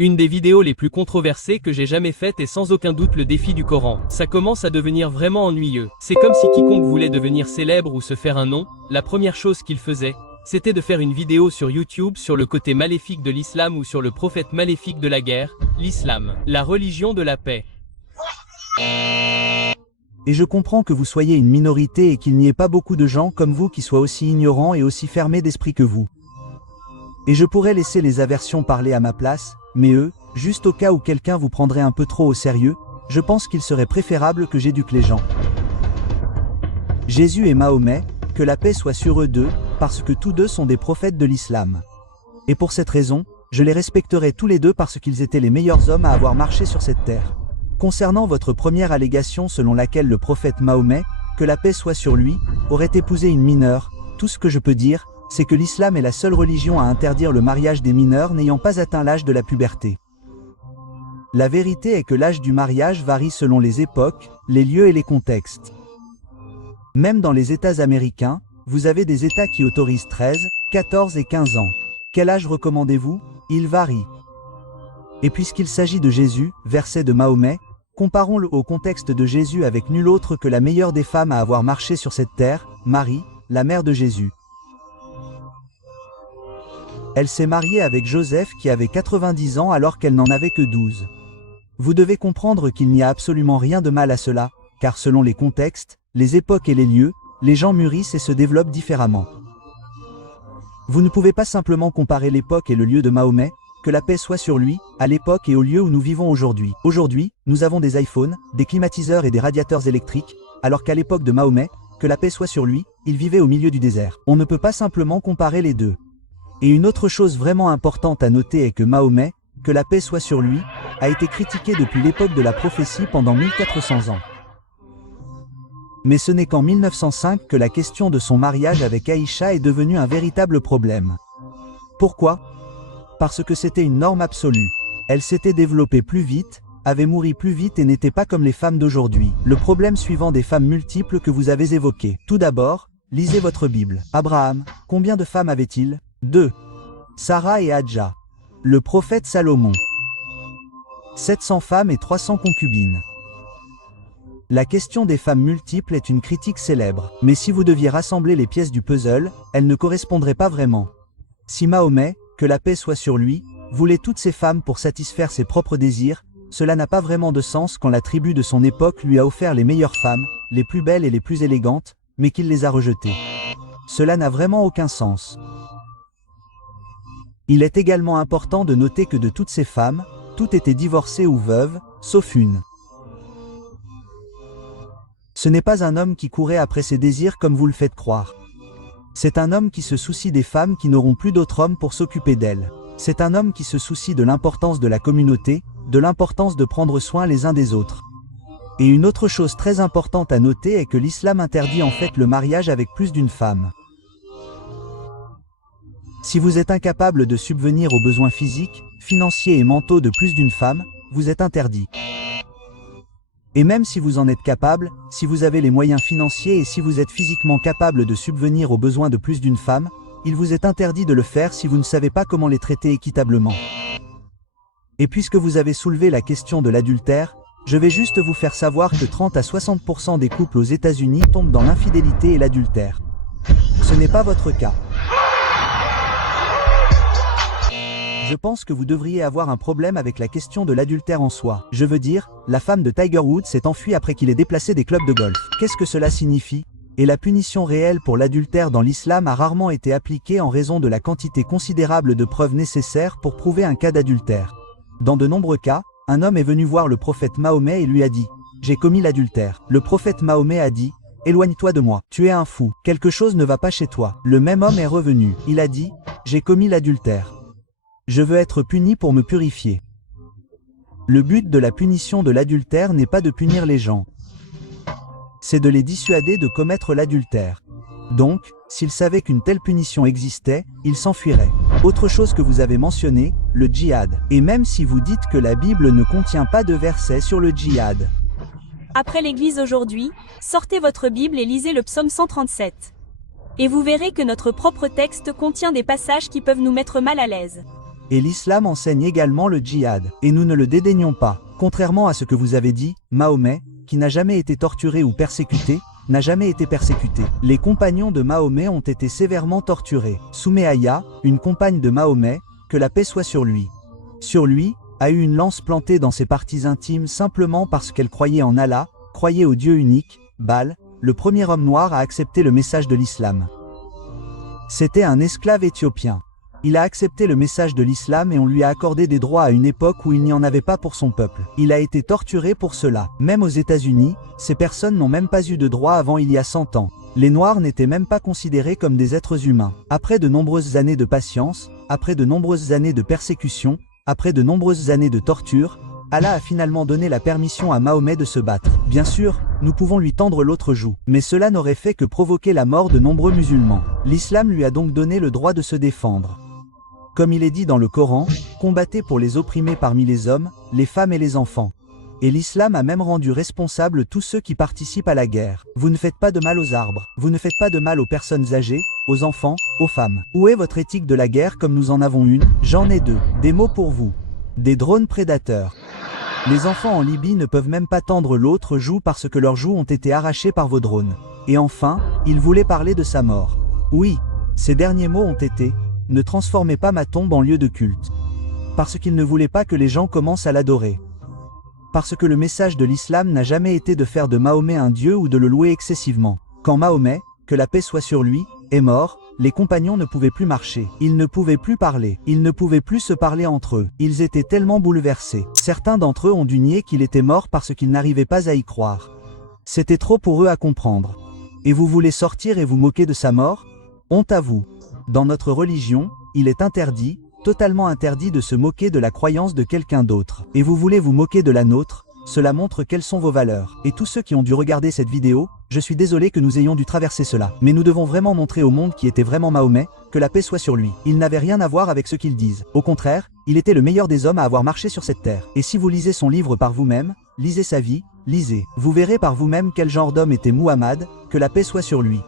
Une des vidéos les plus controversées que j'ai jamais faites est sans aucun doute le défi du Coran. Ça commence à devenir vraiment ennuyeux. C'est comme si quiconque voulait devenir célèbre ou se faire un nom, la première chose qu'il faisait, c'était de faire une vidéo sur YouTube sur le côté maléfique de l'islam ou sur le prophète maléfique de la guerre, l'islam, la religion de la paix. Et je comprends que vous soyez une minorité et qu'il n'y ait pas beaucoup de gens comme vous qui soient aussi ignorants et aussi fermés d'esprit que vous. Et je pourrais laisser les aversions parler à ma place, mais eux, juste au cas où quelqu'un vous prendrait un peu trop au sérieux, je pense qu'il serait préférable que j'éduque les gens. Jésus et Mahomet, que la paix soit sur eux deux, parce que tous deux sont des prophètes de l'islam. Et pour cette raison, je les respecterai tous les deux parce qu'ils étaient les meilleurs hommes à avoir marché sur cette terre. Concernant votre première allégation selon laquelle le prophète Mahomet, que la paix soit sur lui, aurait épousé une mineure, tout ce que je peux dire, c'est que l'islam est la seule religion à interdire le mariage des mineurs n'ayant pas atteint l'âge de la puberté. La vérité est que l'âge du mariage varie selon les époques, les lieux et les contextes. Même dans les États américains, vous avez des États qui autorisent 13, 14 et 15 ans. Quel âge recommandez-vous? Il varie. Et puisqu'il s'agit de Jésus, verset de Mahomet, comparons-le au contexte de Jésus avec nul autre que la meilleure des femmes à avoir marché sur cette terre, Marie, la mère de Jésus. Elle s'est mariée avec Joseph qui avait 90 ans alors qu'elle n'en avait que 12. Vous devez comprendre qu'il n'y a absolument rien de mal à cela, car selon les contextes, les époques et les lieux, les gens mûrissent et se développent différemment. Vous ne pouvez pas simplement comparer l'époque et le lieu de Mahomet, que la paix soit sur lui, à l'époque et au lieu où nous vivons aujourd'hui. Aujourd'hui, nous avons des iPhones, des climatiseurs et des radiateurs électriques, alors qu'à l'époque de Mahomet, que la paix soit sur lui, il vivait au milieu du désert. On ne peut pas simplement comparer les deux. Et une autre chose vraiment importante à noter est que Mahomet, que la paix soit sur lui, a été critiqué depuis l'époque de la prophétie pendant 1400 ans. Mais ce n'est qu'en 1905 que la question de son mariage avec Aïcha est devenue un véritable problème. Pourquoi? Parce que c'était une norme absolue. Elle s'était développée plus vite, avait mouru plus vite et n'était pas comme les femmes d'aujourd'hui. Le problème suivant des femmes multiples que vous avez évoqué. Tout d'abord, lisez votre Bible. Abraham, combien de femmes avait-il? 2. Sarah et Hadja. Le prophète Salomon. 700 femmes et 300 concubines. La question des femmes multiples est une critique célèbre, mais si vous deviez rassembler les pièces du puzzle, elles ne correspondraient pas vraiment. Si Mahomet, que la paix soit sur lui, voulait toutes ces femmes pour satisfaire ses propres désirs, cela n'a pas vraiment de sens quand la tribu de son époque lui a offert les meilleures femmes, les plus belles et les plus élégantes, mais qu'il les a rejetées. Cela n'a vraiment aucun sens. Il est également important de noter que de toutes ces femmes, toutes étaient divorcées ou veuves, sauf une. Ce n'est pas un homme qui courait après ses désirs comme vous le faites croire. C'est un homme qui se soucie des femmes qui n'auront plus d'autre homme pour s'occuper d'elles. C'est un homme qui se soucie de l'importance de la communauté, de l'importance de prendre soin les uns des autres. Et une autre chose très importante à noter est que l'islam interdit en fait le mariage avec plus d'une femme. Si vous êtes incapable de subvenir aux besoins physiques, financiers et mentaux de plus d'une femme, vous êtes interdit. Et même si vous en êtes capable, si vous avez les moyens financiers et si vous êtes physiquement capable de subvenir aux besoins de plus d'une femme, il vous est interdit de le faire si vous ne savez pas comment les traiter équitablement. Et puisque vous avez soulevé la question de l'adultère, je vais juste vous faire savoir que 30 à 60% des couples aux États-Unis tombent dans l'infidélité et l'adultère. Ce n'est pas votre cas. Je pense que vous devriez avoir un problème avec la question de l'adultère en soi. Je veux dire, la femme de Tiger Woods s'est enfuie après qu'il ait déplacé des clubs de golf. Qu'est-ce que cela signifie? Et la punition réelle pour l'adultère dans l'islam a rarement été appliquée en raison de la quantité considérable de preuves nécessaires pour prouver un cas d'adultère. Dans de nombreux cas, un homme est venu voir le prophète Mahomet et lui a dit « J'ai commis l'adultère ». Le prophète Mahomet a dit « Éloigne-toi de moi, tu es un fou, quelque chose ne va pas chez toi ». Le même homme est revenu, il a dit « J'ai commis l'adultère. Je veux être puni pour me purifier ». Le but de la punition de l'adultère n'est pas de punir les gens. C'est de les dissuader de commettre l'adultère. Donc, s'ils savaient qu'une telle punition existait, ils s'enfuiraient. Autre chose que vous avez mentionné, le djihad. Et même si vous dites que la Bible ne contient pas de versets sur le djihad. Après l'église aujourd'hui, sortez votre Bible et lisez le psaume 137. Et vous verrez que notre propre texte contient des passages qui peuvent nous mettre mal à l'aise. Et l'islam enseigne également le djihad. Et nous ne le dédaignons pas. Contrairement à ce que vous avez dit, Mahomet, qui n'a jamais été torturé ou persécuté, n'a jamais été persécuté. Les compagnons de Mahomet ont été sévèrement torturés. Souméaïa, une compagne de Mahomet, que la paix soit sur lui, a eu une lance plantée dans ses parties intimes simplement parce qu'elle croyait en Allah, croyait au Dieu unique. Baal, le premier homme noir à accepter le message de l'islam. C'était un esclave éthiopien. Il a accepté le message de l'islam et on lui a accordé des droits à une époque où il n'y en avait pas pour son peuple. Il a été torturé pour cela. Même aux États-Unis, ces personnes n'ont même pas eu de droits avant il y a 100 ans. Les Noirs n'étaient même pas considérés comme des êtres humains. Après de nombreuses années de patience, après de nombreuses années de persécution, après de nombreuses années de torture, Allah a finalement donné la permission à Mahomet de se battre. Bien sûr, nous pouvons lui tendre l'autre joue, mais cela n'aurait fait que provoquer la mort de nombreux musulmans. L'islam lui a donc donné le droit de se défendre. Comme il est dit dans le Coran, combattez pour les opprimés parmi les hommes, les femmes et les enfants. Et l'islam a même rendu responsables tous ceux qui participent à la guerre. Vous ne faites pas de mal aux arbres, vous ne faites pas de mal aux personnes âgées, aux enfants, aux femmes. Où est votre éthique de la guerre comme nous en avons une? J'en ai deux. Des mots pour vous. Des drones prédateurs. Les enfants en Libye ne peuvent même pas tendre l'autre joue parce que leurs joues ont été arrachées par vos drones. Et enfin, il voulait parler de sa mort. Oui, ces derniers mots ont été « Ne transformez pas ma tombe en lieu de culte ». Parce qu'il ne voulait pas que les gens commencent à l'adorer. Parce que le message de l'islam n'a jamais été de faire de Mahomet un dieu ou de le louer excessivement. Quand Mahomet, que la paix soit sur lui, est mort, les compagnons ne pouvaient plus marcher, ils ne pouvaient plus parler, ils ne pouvaient plus se parler entre eux, ils étaient tellement bouleversés. Certains d'entre eux ont dû nier qu'il était mort parce qu'ils n'arrivaient pas à y croire. C'était trop pour eux à comprendre. Et vous voulez sortir et vous moquer de sa mort? Honte à vous. Dans notre religion, il est interdit, totalement interdit de se moquer de la croyance de quelqu'un d'autre. Et vous voulez vous moquer de la nôtre? Cela montre quelles sont vos valeurs. Et tous ceux qui ont dû regarder cette vidéo, je suis désolé que nous ayons dû traverser cela. Mais nous devons vraiment montrer au monde qui était vraiment Mahomet, que la paix soit sur lui. Il n'avait rien à voir avec ce qu'ils disent. Au contraire, il était le meilleur des hommes à avoir marché sur cette terre. Et si vous lisez son livre par vous-même, lisez sa vie, lisez. Vous verrez par vous-même quel genre d'homme était Muhammad, que la paix soit sur lui.